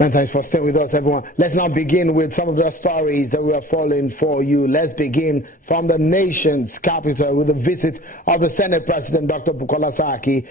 And thanks for staying with us, everyone. Let's now begin with some of the stories that we are following for you. Let's begin from the nation's capital with the visit of the Senate President, Dr. Bukola Saraki,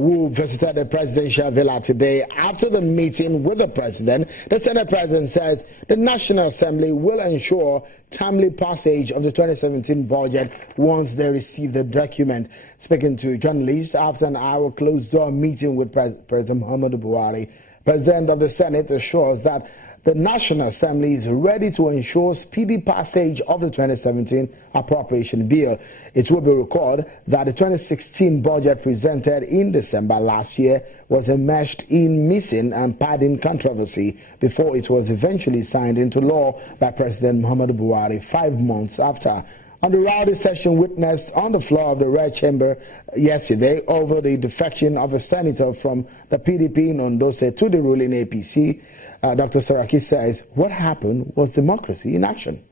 who visited the presidential villa today. After the meeting with the president, the Senate President says the National Assembly will ensure timely passage of the 2017 budget once they receive the document. Speaking to journalists after an hour closed-door meeting with President Muhammadu Buhari, President of the Senate assures that the National Assembly is ready to ensure speedy passage of the 2017 appropriation bill. It will be recalled that the 2016 budget presented in December last year was enmeshed in missing and padding controversy before it was eventually signed into law by President Muhammadu Buhari 5 months after. On the rowdy session witnessed on the floor of the Red Chamber yesterday over the defection of a senator from the PDP in Ondo State to the ruling APC, Dr. Saraki says what happened was democracy in action.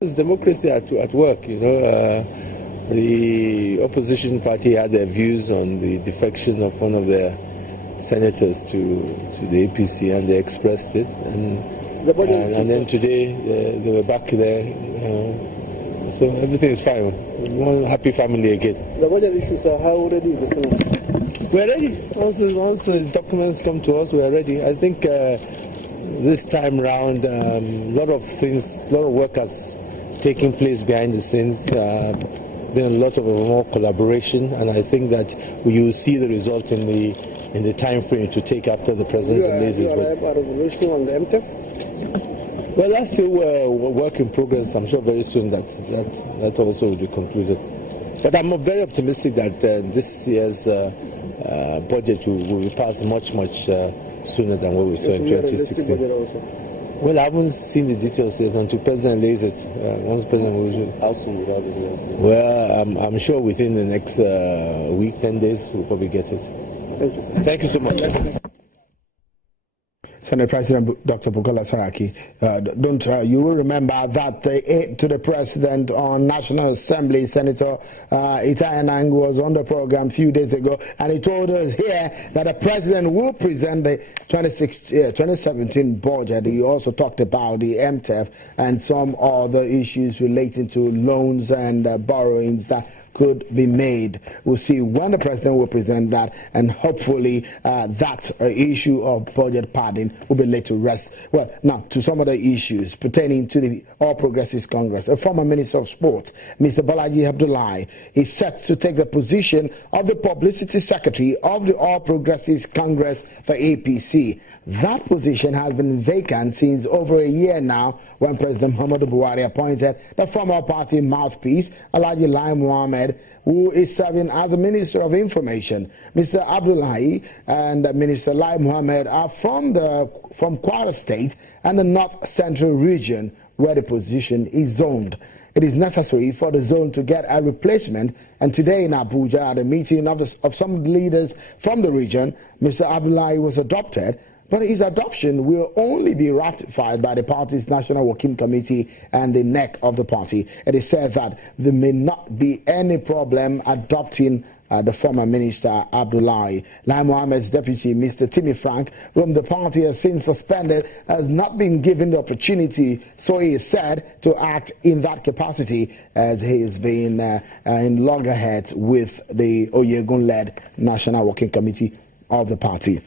It's democracy at work, you know. The opposition party had their views on the defection of one of their senators to the APC, and they expressed it. And then today they were back there, so everything is fine. One happy family again. The budget issues are how ready is the Senate? We're ready. Once the documents come to us, we are ready. I think this time round, a lot of work has taken place behind the scenes. Been a lot of more collaboration, and I think that you will see the result in the time frame to take after the president releases. Do you have a resolution on the MTF? Well, that's still a work in progress. I'm sure very soon that also will be concluded. But I'm very optimistic that this year's budget will be passed much sooner than what we saw in 2016. Well, I haven't seen the details yet until President lays it. Once President will issue. How soon will that be? Well, I'm sure within the next week, 10 days, we'll probably get it. Thank you, sir. Thank you so much. Senate President Dr. Bukola Saraki, you will remember that the aide to the president on National Assembly, Senator Itai Anang, was on the program a few days ago, and he told us here that the president will present the 2017 budget. He also talked about the MTF and some other issues relating to loans and borrowings that could be made. We'll see when the president will present that, and hopefully that issue of budget padding will be laid to rest. Well, now to some other issues pertaining to the All Progressives Congress. A former Minister of Sport, Mr. Bolaji Abdullahi, is set to take the position of the Publicity Secretary of the All Progressives Congress for APC. That position has been vacant since over a year now, when President Muhammadu Buhari appointed the former party mouthpiece, Alhaji Lai Mohammed, who is serving as the Minister of Information. Mr. Abdullahi and Minister Lai Mohammed are from Kwara State and the North Central region, where the position is zoned. It is necessary for the zone to get a replacement, and today in Abuja, at a meeting of some leaders from the region, Mr. Abdullahi was adopted. But his adoption will only be ratified by the party's National Working Committee and the neck of the party. It is said that there may not be any problem adopting the former Minister Abdullahi. Lai Mohammed's deputy, Mr. Timmy Frank, whom the party has since suspended, has not been given the opportunity, so he is said, to act in that capacity, as he has been in loggerheads with the Oyegun-led National Working Committee of the party.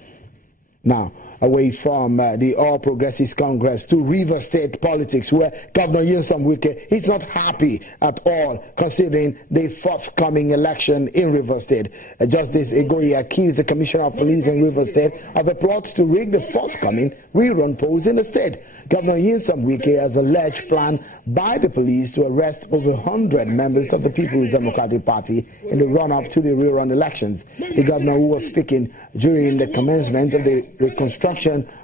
Now, away from the All Progressives Congress to River State politics, where Governor Nyesom Wike is not happy at all, considering the forthcoming election in River State. Just days ago, he accused the Commissioner of Police in River State of a plot to rig the forthcoming rerun polls in the state. Governor Nyesom Wike has alleged plan by the police to arrest over 100 members of the People's Democratic Party in the run-up to the rerun elections. The governor, who was speaking during the commencement of the reconstruction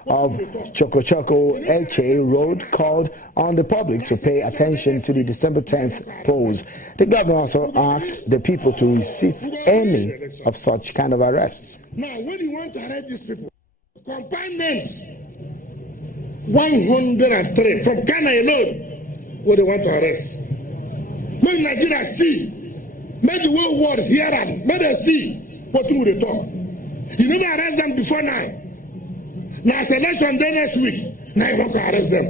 of Choco Choco Elche Road, called on the public to pay attention to the December 10th polls. The governor also asked the people to resist any of such kind of arrests. Now, when you want to arrest these people, combine names 103 from Ghana alone, what they want to arrest. Make Nigeria see, make the whole world hear them, make them see what do they talk. You never arrest them before now. Now selection day next week. Now you want to arrest them.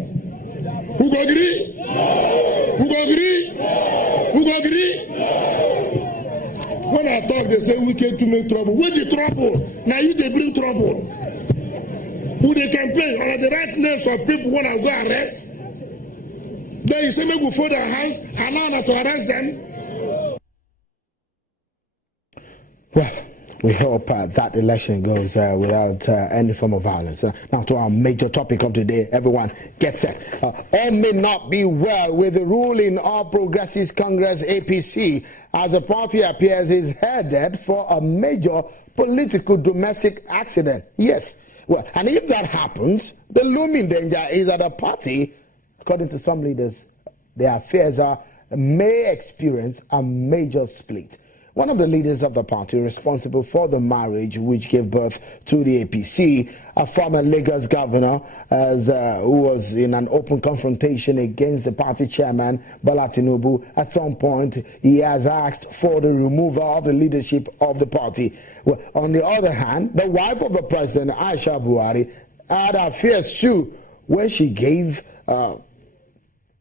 Who go agree? Who go agree? Who go agree? When I talk, they say we came to make trouble. Where's the trouble? Now you they bring trouble. Who they campaign? Are the right names of people when I go arrest? Then you say maybe before their house, allow them to arrest them. Well, we hope that election goes without any form of violence. Now to our major topic of today, everyone get set. All may not be well with the ruling All Progressives Congress APC, as the party appears is headed for a major political domestic accident. Yes, well, and if that happens, the looming danger is that the party, according to some leaders, their affairs may experience a major split. One of the leaders of the party responsible for the marriage which gave birth to the APC, a former Lagos governor, who was in an open confrontation against the party chairman, Bola Tinubu. At some point, he has asked for the removal of the leadership of the party. Well, on the other hand, the wife of the president, Aisha Buhari, had a fierce too, where she gave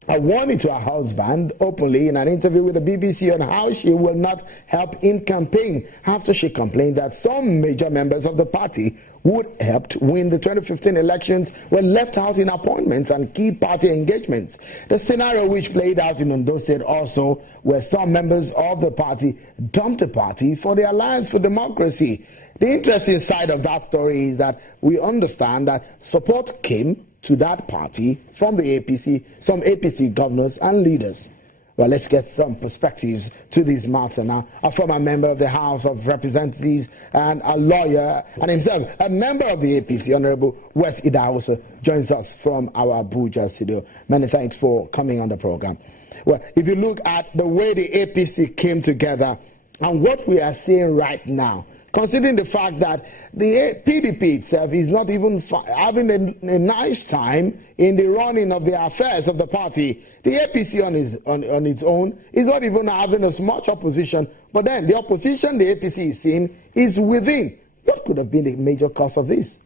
a warning to her husband openly in an interview with the BBC on how she will not help in campaign after she complained that some major members of the party who would helped win the 2015 elections were left out in appointments and key party engagements. The scenario which played out in Ondo State also, where some members of the party dumped the party for the Alliance for Democracy. The interesting side of that story is that we understand that support came to that party from the APC, some APC governors and leaders. Well, let's get some perspectives to this matter now. A former member of the House of Representatives and a lawyer, and himself a member of the APC, Honorable Wes Idahosa, joins us from our Abuja studio. Many thanks for coming on the program. Well, if you look at the way the APC came together and what we are seeing right now, considering the fact that the PDP itself is not even having a nice time in the running of the affairs of the party, the APC on its own is not even having as much opposition. But then the opposition the APC is seeing is within. What could have been the major cause of this?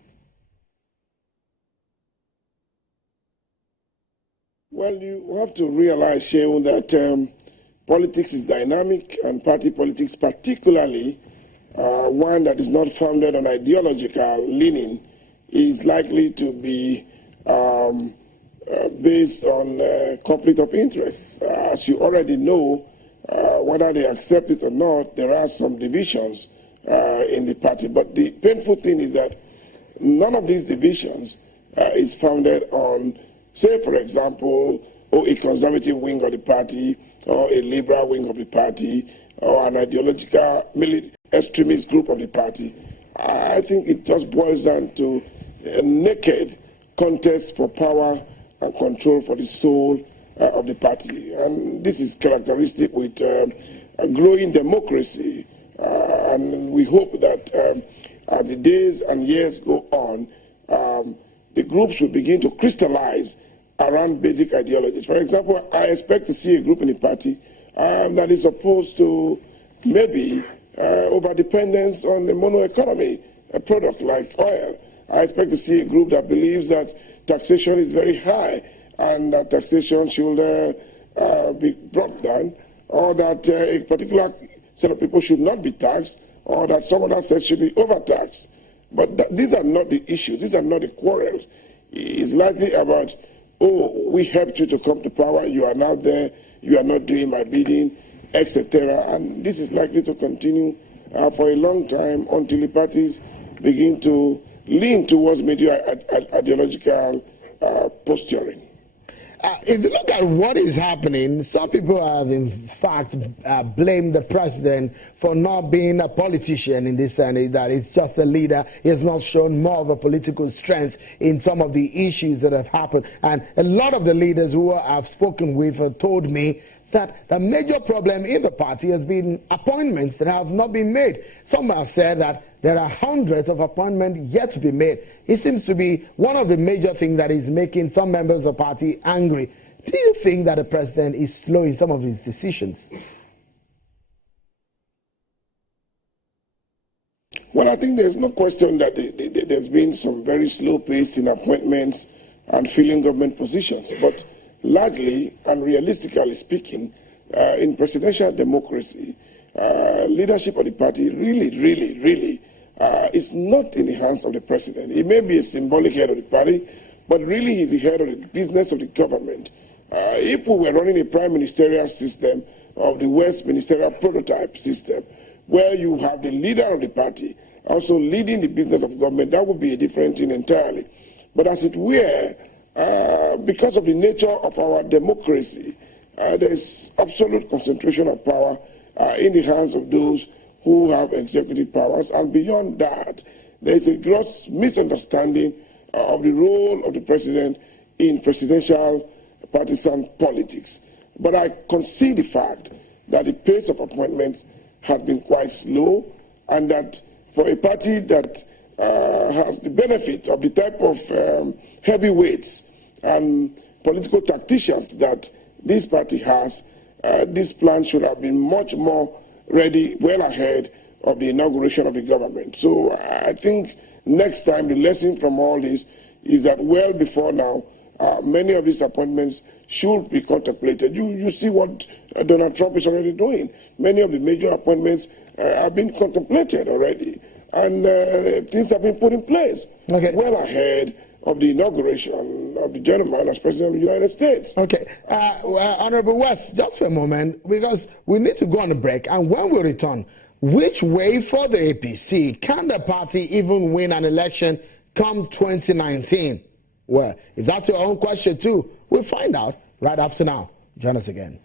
Well, you have to realize, Shehu, that politics is dynamic, and party politics particularly, one that is not founded on ideological leaning, is likely to be based on conflict of interest. As you already know, whether they accept it or not, there are some divisions in the party. But the painful thing is that none of these divisions is founded on, say, for example, a conservative wing of the party, or a liberal wing of the party, or an ideological extremist group of the party. I think it just boils down to a naked contest for power and control for the soul of the party. And this is characteristic with a growing democracy. And we hope that as the days and years go on, the groups will begin to crystallize around basic ideologies. For example, I expect to see a group in the party that is opposed to maybe over-dependence on the mono-economy, a product like oil. I expect to see a group that believes that taxation is very high and that taxation should be brought down, or that a particular set of people should not be taxed, or that someone else said should be overtaxed. But these are not the issues. These are not the quarrels. It's likely about, oh, we helped you to come to power. You are now there. You are not doing my bidding, etc. And this is likely to continue for a long time until the parties begin to lean towards media ideological posturing. If you look at what is happening, some people have in fact blamed the president for not being a politician in this sense, that he's just a leader. He has not shown more of a political strength in some of the issues that have happened. And a lot of the leaders who I've spoken with have told me that the major problem in the party has been appointments that have not been made. Some have said that there are hundreds of appointments yet to be made. It seems to be one of the major things that is making some members of the party angry. Do you think that the president is slow in some of his decisions? Well, I think there's no question that there's been some very slow pace in appointments and filling government positions. But largely and realistically speaking, in presidential democracy, leadership of the party really is not in the hands of the president. He may be a symbolic head of the party, but really he's the head of the business of the government. If we were running a prime ministerial system of the West ministerial prototype system, where you have the leader of the party also leading the business of government, that would be a different thing entirely. But as it were, because of the nature of our democracy, there is absolute concentration of power in the hands of those who have executive powers, and beyond that, there is a gross misunderstanding of the role of the president in presidential partisan politics. But I concede the fact that the pace of appointments has been quite slow, and that for a party that has the benefit of the type of heavyweights and political tacticians that this party has, this plan should have been much more ready well ahead of the inauguration of the government. So I think next time the lesson from all this is that well before now, many of these appointments should be contemplated. You see what Donald Trump is already doing. Many of the major appointments have been contemplated already, and things have been put in place well ahead of the inauguration of the gentleman as President of the United States. Okay. Honorable West, just for a moment, because we need to go on a break, and when we return, which way for the APC? Can the party even win an election come 2019? Well, if that's your own question too, we'll find out right after now. Join us again.